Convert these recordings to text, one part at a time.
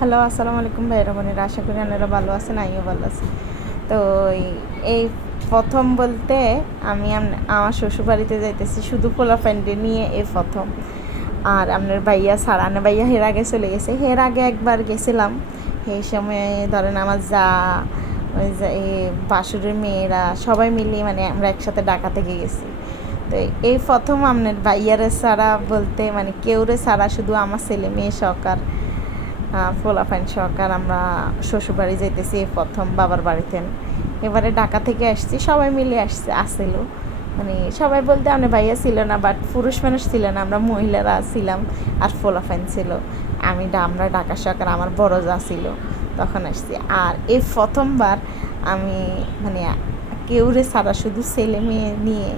Hello, আসসালামু আলাইকুম ভাইরা বোনেরা, আশা করি আপনারা ভালো আছেন, আমিও ভালো আছি। তো এই প্রথম বলতে আমি আমার শ্বশুরবাড়িতে যাইতেছি শুধু পোলা ফ্যান্ডে নিয়ে, এই প্রথম। আর আপনার ভাইয়া সারানা ভাইয়া এর আগে চলে গেছে, এর আগে একবার গেছিলাম। সেই সময় ধরেন আমার যা ওই যে এই বাসুরের মেয়েরা সবাই মিলিয়ে মানে আমরা একসাথে ঢাকা থেকে গেছি। তো এই প্রথম আপনার ভাইয়ারে ছাড়া বলতে মানে কেউরে ছাড়া শুধু আমার ছেলে মেয়ে সহকার ফোলাফাইন সহকার আমরা শ্বশুরবাড়ি যাইতেছি এই প্রথম বাবার বাড়িতে। এবারে ঢাকা থেকে আসছি, সবাই মিলে আসছিল। মানে সবাই বলতে আমার ভাইয়া ছিল না, বাট পুরুষ মানুষ ছিল না, আমরা মহিলারা ছিলাম আর ফোলাফাইন ছিল। আমরা ঢাকা সহকার আমার বড় যা ছিল তখন আসছি। আর এই প্রথমবার আমি মানে কেউরে ছাড়া শুধু ছেলে মেয়ে নিয়ে,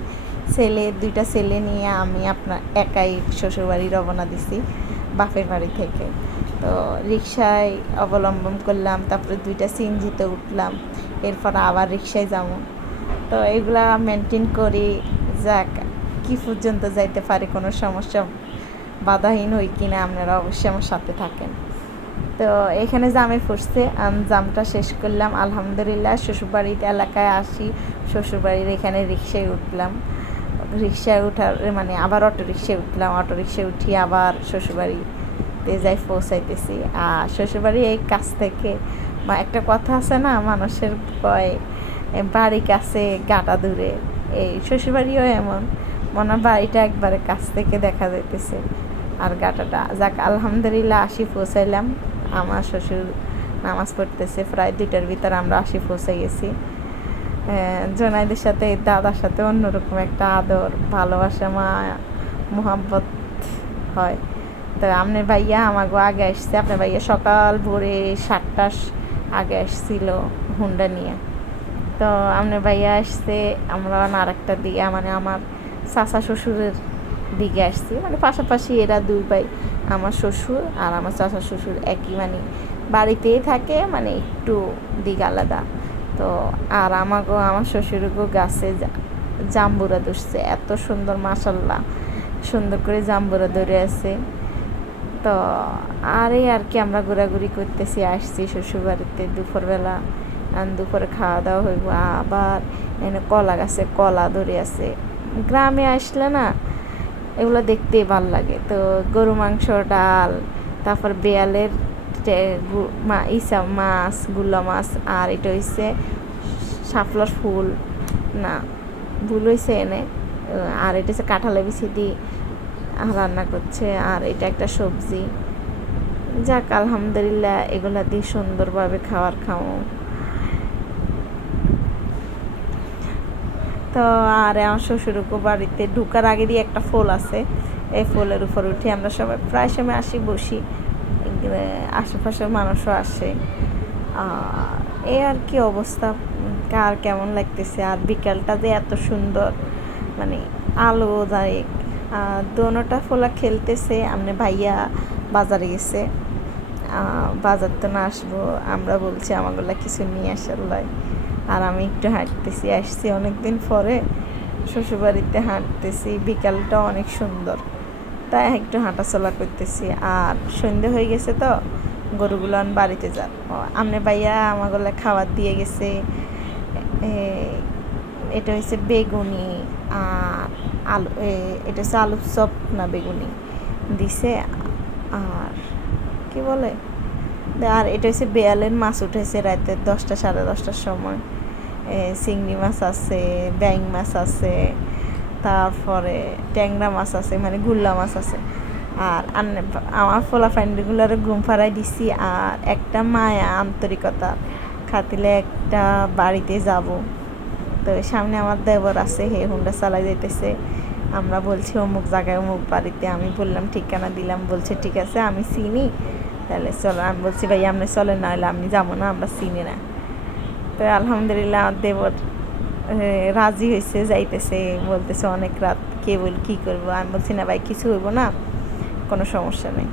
দুইটা ছেলে নিয়ে আমি আপনার একাই শ্বশুরবাড়ি রওনা দিছি বাপের বাড়ি থেকে। তো রিক্সায় অবলম্বন করলাম, তারপরে দুইটা সিএনজিতে উঠলাম, এরপর আবার রিক্সায় যাবো। তো এগুলা মেনটেন করি, যাক কি পর্যন্ত যাইতে পারি, কোনো সমস্যা বাধাহীন হই কিনা আপনারা অবশ্যই আমার সাথে থাকেন। তো এখানে জামে ফুসছে, জামটা শেষ করলাম আলহামদুলিল্লাহ। শ্বশুরবাড়িতে এলাকায় আসি, শ্বশুরবাড়ির এখানে রিক্সায় উঠলাম, রিক্সায় উঠার মানে আবার অটো রিক্সায় উঠলাম, অটো রিক্সায় উঠি আবার শ্বশুরবাড়িতে যাই পৌঁছাইতেছি। আর শ্বশুরবাড়ি এই কাছ থেকে বা একটা কথা আছে না, মানুষের কয় বাড়ি কাছে গাটা দূরে, এই শ্বশুরবাড়িও এমন, মনে বাড়িটা একবারে কাছ থেকে দেখা যাইতেছে আর গাটাটা। যাক আলহামদুলিল্লাহ আসি পৌঁছাইলাম। আমার শ্বশুর নামাজ পড়তেছে, প্রায় 2টার ভিতরে আমরা আসি পৌঁছে গেছি। জোনাইদের সাথে দাদার সাথে অন্যরকম একটা আদর ভালোবাসা মোহাব্বত হয়। তো আপনার ভাইয়া আমাকে আগে আসছে, আপনার ভাইয়া সকাল ভোরে 7টার আগে আসছিল হুন্ডা নিয়ে। তো আপনার ভাইয়া আসছে, আমরা আরেকটা দিকে মানে আমার চাচা শ্বশুরের দিকে আসছি, মানে পাশাপাশি এরা দুই ভাই, আমার শ্বশুর আর আমার চাচা শ্বশুর একই মানে বাড়িতেই থাকে, মানে একটু দিক আলাদা। তো আর আমার শ্বশুরকেও গাছে জাম্বুরা ধরছে, এত সুন্দর মাশাল্লাহ, সুন্দর করে জাম্বুরা ধরে আছে। তো আর এই আর কি আমরা ঘোরাঘুরি করতেছি, আসছি শ্বশুরবাড়িতে দুপুরবেলা। দুপুরে খাওয়া দাওয়া হইব, আবার এনে কলা গাছে কলা ধরে আছে। গ্রামে আসলে না এগুলো দেখতেই ভাল লাগে। তো গরু মাংস, ডাল, তারপর বেয়ালের মাছ, গুল্লা মাছ, আর এটা হচ্ছে শাপলার ফুল, না ভুল হয়েছে এনে, আর এটা হচ্ছে কাঁঠালে বিচি দিয়ে রান্না করছে, আর এটা একটা সবজি। যাক আলহামদুলিল্লাহ এগুলা দিয়ে সুন্দরভাবে খাওয়াও। তো আর আমার শ্বশুরকে বাড়িতে ঢুকার আগে দিয়ে একটা ফুল আছে, এই ফুলের উপর উঠে আমরা সবাই প্রায় সময় আসি বসি, আশেপাশের মানুষও আসে। এই আর কি অবস্থা, কার কেমন লাগতেছে। আর বিকালটা যে এত সুন্দর, মানে আলো দাঁড়িয়ে দোনোটা ফোলা খেলতেছে। আমনে ভাইয়া বাজারে গেছে, বাজার তো না আসবো, আমরা বলছি আমাগুলা কিছু নিয়ে আসার লাই। আর আমি একটু হাঁটতেছি, আসছি অনেক দিন পরে শ্বশুরবাড়িতে, হাঁটতেছি, বিকালটা অনেক সুন্দর, তাই একটু হাঁটাচলা করতেছি। আর সন্ধে হয়ে গেছে, তো গরুগুলো বাড়িতে যাব। আমনে ভাইয়া আমাগুলো খাবার দিয়ে গেছে। এটা হচ্ছে বেগুনি আর আলু, এটা হচ্ছে আলুর চপ না বেগুনি দিছে। আর কি বলে, আর এটা হচ্ছে বেয়ালের মাছ উঠেছে রাতে 10টা সাড়ে 10টার সময়। চিংড়ি মাছ আছে, ব্যাং মাছ আছে, তারপরে ট্যাংরা মাছ আছে, মানে গুল্লা মাছ আছে। আর আমার ফোলা ফ্যান্ডিগুলারে ঘুম ফাড়াই দিছি। আর একটা মায়া আন্তরিকতা খাতিলে একটা বাড়িতে যাব। তো সামনে আমার দেবর আছে, হে হুন্ডা চালাই যাইতেছে, আমরা বলছি অমুক জায়গায় অমুক বাড়িতে। আমি বললাম ঠিকানা দিলাম, বলছে ঠিক আছে আমি চিনি, তাহলে চলো। আমি বলছি ভাই আপনি চলেন, না হলে আমি যাবো না, আমরা চিনি না। তো আলহামদুলিল্লাহ আমার দেবর রাজি হয়েছে, যাইতেছে, বলতেছে অনেক রাত কে কী করবো। আমি বলছি না ভাই কিছু হইব না, কোনো সমস্যা নেই।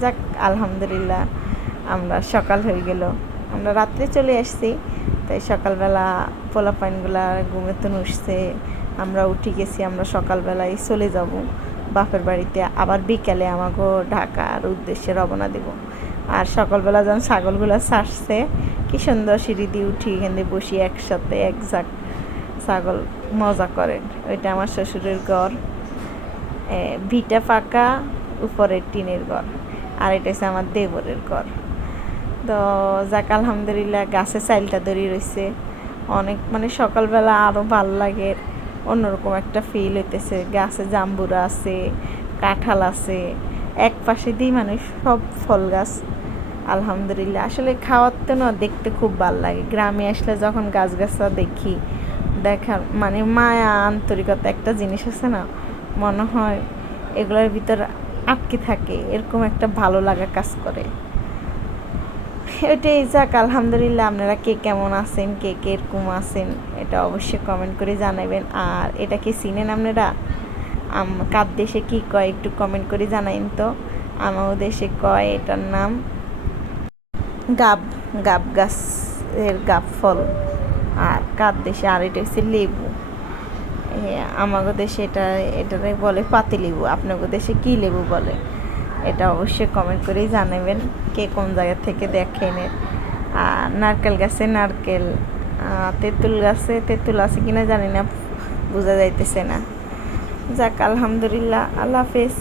যাক আলহামদুলিল্লাহ আমরা সকাল হয়ে গেল, আমরা রাত্রে চলে আসছি। তাই সকালবেলা পোলাপাইনগুলা ঘুমেতে উঠছে, আমরা উঠে গেছি। আমরা সকালবেলায় চলে যাব বাপের বাড়িতে, আবার বিকালে আমাকে ঢাকার উদ্দেশ্যে রওনা দেব। আর সকালবেলা যখন ছাগলগুলো ছাড়ছে কি সুন্দর সিঁড়ি দিয়ে উঠি, এখান দিয়ে বসি একসাথে একজাক ছাগল মজা করেন। ওইটা আমার শ্বশুরের ঘর, ভিটা ফাঁকা, উপরের টিনের ঘর। আর এটা হচ্ছে আমার দেবরের ঘর। তো যাক আলহামদুলিল্লাহ গাছে চাইলটা ধরে রয়েছে অনেক, মানে সকালবেলা আরও ভালো লাগে, অন্যরকম একটা ফিল হইতেছে। গাছে জাম্বুরা আছে, কাঁঠাল আছে, এক পাশে দিয়ে মানে সব ফল গাছ। আলহামদুলিল্লাহ আসলে খাওয়াতে না দেখতে খুব ভালো লাগে। গ্রামে আসলে যখন গাছগাছা দেখি, দেখার মানে মায়া আন্তরিকতা একটা জিনিস আছে না, মনে হয় এগুলোর ভিতর আটকে থাকে, এরকম একটা ভালো লাগা কাজ করে। এটাই যাক আলহামদুলিল্লাহ। আপনারা কে কেমন আছেন, কে কে এরকম আছেন, এটা অবশ্যই কমেন্ট করে জানাবেন। আর এটা কি চিনেন আপনারা? কার দেশে কী কয় একটু কমেন্ট করে জানাইন তো। আমার দেশে কয় এটার নাম গাব, গাব গাছের গাব ফল। আর কার দেশে আর এটা হচ্ছে লেবু। আমাদের দেশে এটারে বলে পাতিলেবু। আপনাদের দেশে কী লেবু বলে এটা অবশ্যই কমেন্ট করেই জানাবেন, কে কোন জায়গা থেকে দেখেন। আর নারকেল গাছে নারকেল, তেঁতুল গাছে তেঁতুল আছে কিনা জানি না, বোঝা যাইতেছে না। যাক আলহামদুলিল্লাহ, আল্লাহ হাফেজ।